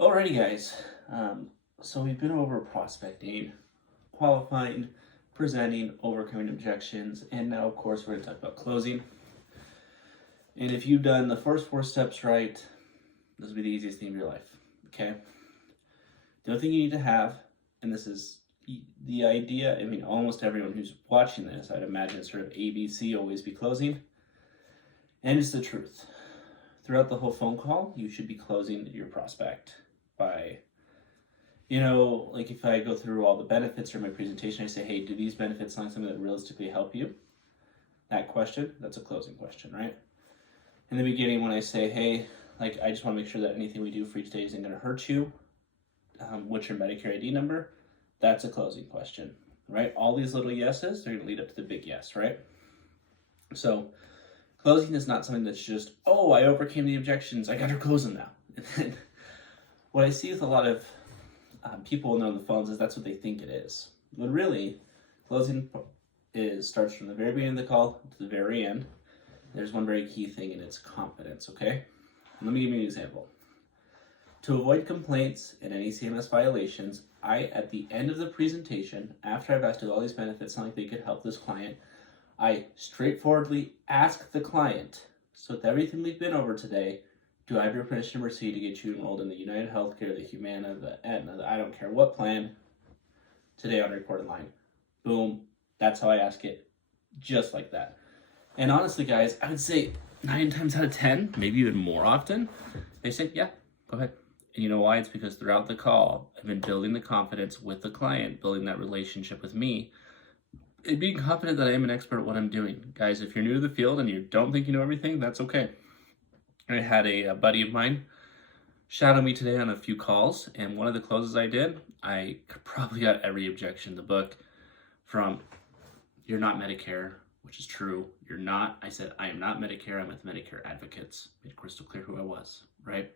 Alrighty, guys. So we've been over prospecting, qualifying, presenting, overcoming objections, and now, of course, we're going to talk about closing. And if you've done the first four steps right, this will be the easiest thing of your life. Okay. The other thing you need to have, and this is the idea. I mean, almost everyone who's watching this, I'd imagine, sort of ABC, always be closing, and it's the truth. Throughout the whole phone call, you should be closing your prospect by, like if I go through all the benefits or my presentation, I say, hey, do these benefits sound like something that realistically help you? That question, that's a closing question, right? In the beginning, when I say, hey, I just want to make sure that anything we do for each day isn't going to hurt you, what's your Medicare ID number? That's a closing question, right? All these little yeses, they're going to lead up to the big yes, right? So closing is not something that's just, oh, I overcame the objections, I got her closing now. And then what I see with a lot of people when they're on the phones is that's what they think it is. But really, closing starts from the very beginning of the call to the very end. There's one very key thing, and it's confidence, okay? And let me give you an example. To avoid complaints and any CMS violations, at the end of the presentation, after I've asked if all these benefits sound like they could help this client, I straightforwardly ask the client, so with everything we've been over today, do I have your permission to proceed to get you enrolled in the United Healthcare, the Humana, the Aetna, I don't care what plan, today on recorded line. Boom. That's how I ask it. Just like that. And honestly, guys, I would say 9 times out of 10, maybe even more often, they say, yeah, go ahead. And you know why? It's because throughout the call, I've been building the confidence with the client, building that relationship with me, and being confident that I am an expert at what I'm doing. Guys, if you're new to the field and you don't think you know everything, that's okay. I had a buddy of mine shadow me today on a few calls, and one of the closes I did, I probably got every objection in the book from, you're not Medicare, which is true. You're not. I said, I am not Medicare. I'm with Medicare Advocates. Made it crystal clear who I was, right?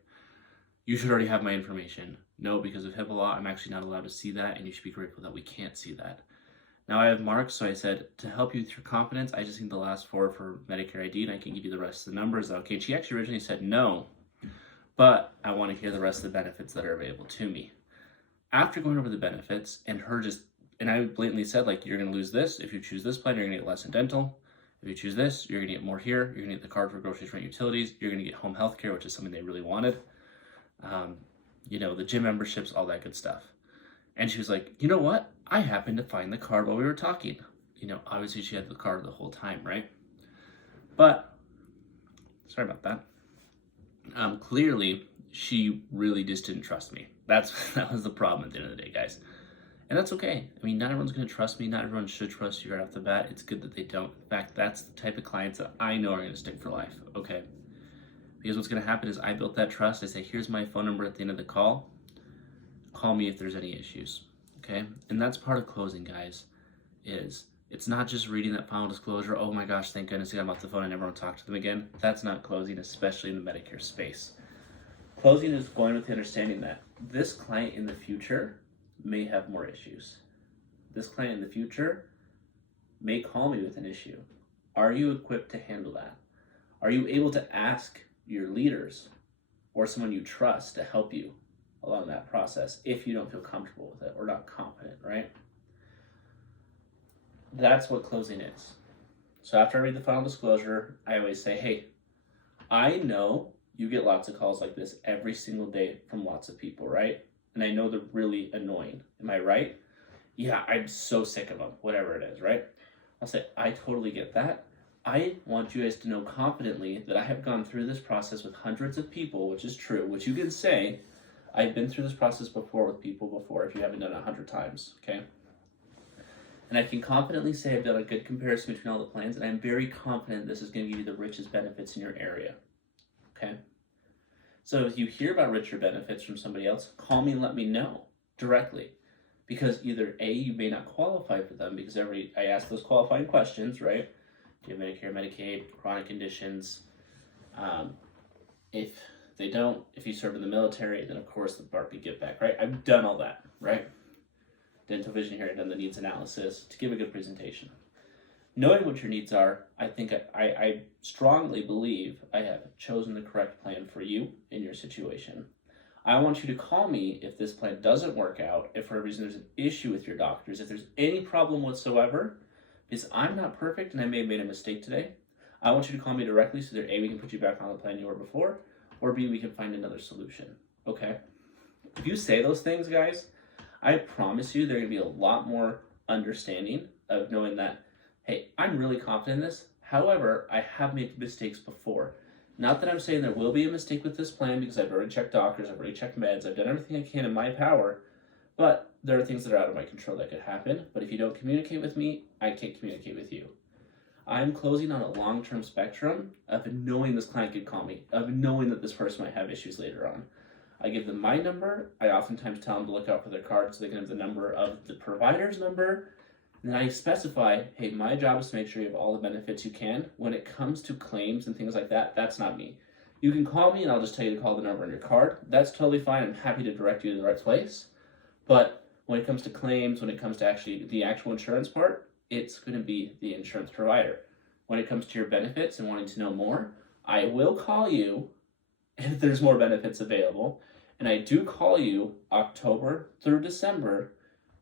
You should already have my information. No, because of HIPAA law, I'm actually not allowed to see that, and you should be grateful that we can't see that. Now I have marks, so I said, to help you with your confidence, I just need the last 4 for Medicare ID, and I can give you the rest of the numbers. Okay, and she actually originally said no, but I want to hear the rest of the benefits that are available to me. After going over the benefits, and I blatantly said, you're going to lose this. If you choose this plan, you're going to get less in dental. If you choose this, you're going to get more here. You're going to get the card for groceries, rent, utilities. You're going to get home health care, which is something they really wanted. The gym memberships, all that good stuff. And she was like, you know what? I happened to find the card while we were talking. Obviously she had the card the whole time, right? But, sorry about that. Clearly, she really just didn't trust me. That was the problem at the end of the day, guys. And that's okay. I mean, not everyone's going to trust me. Not everyone should trust you right off the bat. It's good that they don't. In fact, that's the type of clients that I know are going to stick for life, okay? Because what's going to happen is I built that trust. I say, here's my phone number at the end of the call. Call me if there's any issues, okay? And that's part of closing, guys, it's not just reading that final disclosure, oh my gosh, thank goodness I got them off the phone and never want to talk to them again. That's not closing, especially in the Medicare space. Closing is going with the understanding that this client in the future may have more issues. This client in the future may call me with an issue. Are you equipped to handle that? Are you able to ask your leaders or someone you trust to help you along that process if you don't feel comfortable with it or not confident, right? That's what closing is. So after I read the final disclosure, I always say, hey, I know you get lots of calls like this every single day from lots of people, right? And I know they're really annoying. Am I right? Yeah, I'm so sick of them, whatever it is, right? I'll say, I totally get that. I want you guys to know confidently that I have gone through this process with hundreds of people, which is true, which you can say, I've been through this process before with people before if you haven't done it 100 times, okay? And I can confidently say I've done a good comparison between all the plans, and I'm very confident this is going to give you the richest benefits in your area, okay? So if you hear about richer benefits from somebody else, call me and let me know directly. Because either A, you may not qualify for them because I ask those qualifying questions, right? Do you have Medicare, Medicaid, chronic conditions? If they don't, if you serve in the military, then of course the Part B give back, right? I've done all that, right? Dental, vision, hearing, done the needs analysis to give a good presentation. Knowing what your needs are, I think I strongly believe I have chosen the correct plan for you in your situation. I want you to call me if this plan doesn't work out, if for a reason there's an issue with your doctors, if there's any problem whatsoever, because I'm not perfect and I may have made a mistake today. I want you to call me directly so that A, we can put you back on the plan you were before, or B, we can find another solution. Okay? If you say those things, guys, I promise you they're going to be a lot more understanding of knowing that, hey, I'm really confident in this. However, I have made mistakes before. Not that I'm saying there will be a mistake with this plan, because I've already checked doctors, I've already checked meds, I've done everything I can in my power, but there are things that are out of my control that could happen. But if you don't communicate with me, I can't communicate with you. I'm closing on a long-term spectrum of knowing this client could call me, of knowing that this person might have issues later on. I give them my number. I oftentimes tell them to look out for their card so they can have the number of the provider's number. And then I specify, hey, my job is to make sure you have all the benefits you can. When it comes to claims and things like that, that's not me. You can call me and I'll just tell you to call the number on your card. That's totally fine. I'm happy to direct you to the right place. But when it comes to claims, when it comes to actually the actual insurance part, it's going to be the insurance provider. When it comes to your benefits and wanting to know more, I will call you if there's more benefits available. And I do call you October through December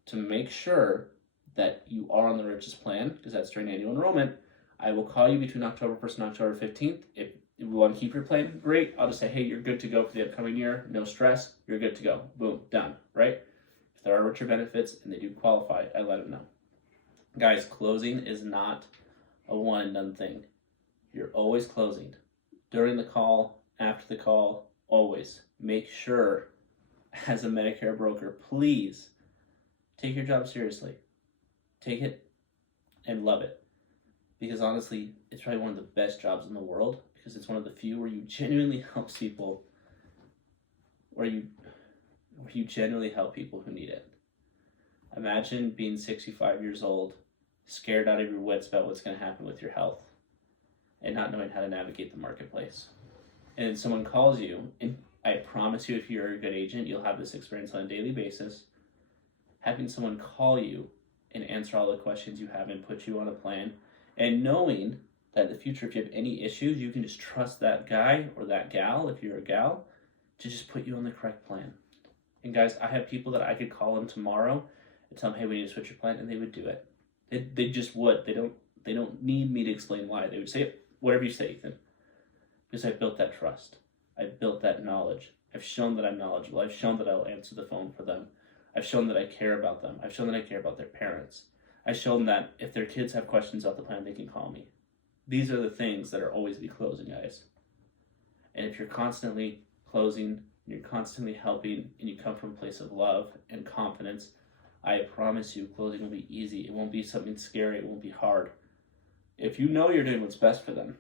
to make sure that you are on the richest plan, because that's during annual enrollment. I will call you between October 1st and October 15th. If you want to keep your plan, great. I'll just say, hey, you're good to go for the upcoming year. No stress. You're good to go. Boom, done, right? If there are richer benefits and they do qualify, I let them know. Guys, closing is not a one and done thing. You're always closing. During the call, after the call, always. Make sure, as a Medicare broker, please take your job seriously. Take it and love it. Because honestly, it's probably one of the best jobs in the world, because it's one of the few where you genuinely help people, where you genuinely help people who need it. Imagine being 65 years old, scared out of your wits about what's going to happen with your health, and not knowing how to navigate the marketplace. And then someone calls you, and I promise you, if you're a good agent, you'll have this experience on a daily basis. Having someone call you and answer all the questions you have and put you on a plan, and knowing that in the future, if you have any issues, you can just trust that guy or that gal, if you're a gal, to just put you on the correct plan. And guys, I have people that I could call them tomorrow and tell them, hey, we need to switch your plan, and they would do it. They just would. They don't need me to explain why. They would say, whatever you say, Ethan. Because I've built that trust. I've built that knowledge. I've shown that I'm knowledgeable. I've shown that I'll answer the phone for them. I've shown that I care about them. I've shown that I care about their parents. I've shown that if their kids have questions about the plan, they can call me. These are the things that are always be closing, guys. And if you're constantly closing, and you're constantly helping, and you come from a place of love and confidence, I promise you, closing will be easy. It won't be something scary. It won't be hard. If you know you're doing what's best for them,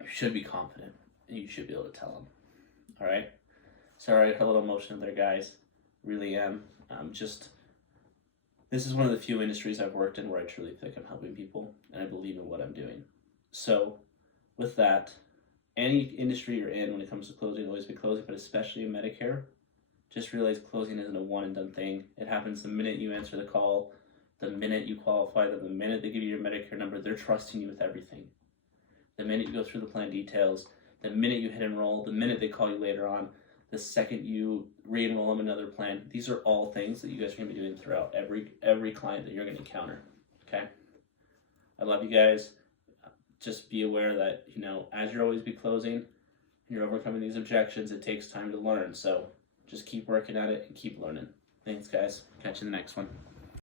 you should be confident, and you should be able to tell them. All right? Sorry, I got a little emotional there, guys. Really am. This is one of the few industries I've worked in where I truly think I'm helping people, and I believe in what I'm doing. So, with that, any industry you're in when it comes to closing, always be closing, but especially in Medicare, just realize closing isn't a one and done thing. It happens the minute you answer the call, the minute you qualify them, the minute they give you your Medicare number, they're trusting you with everything. The minute you go through the plan details, the minute you hit enroll, the minute they call you later on, the second you re-enroll them in another plan, these are all things that you guys are going to be doing throughout every client that you're going to encounter. Okay? I love you guys. Just be aware that, as you're always be closing, and you're overcoming these objections, it takes time to learn. So just keep working at it and keep learning. Thanks, guys. Catch you in the next one.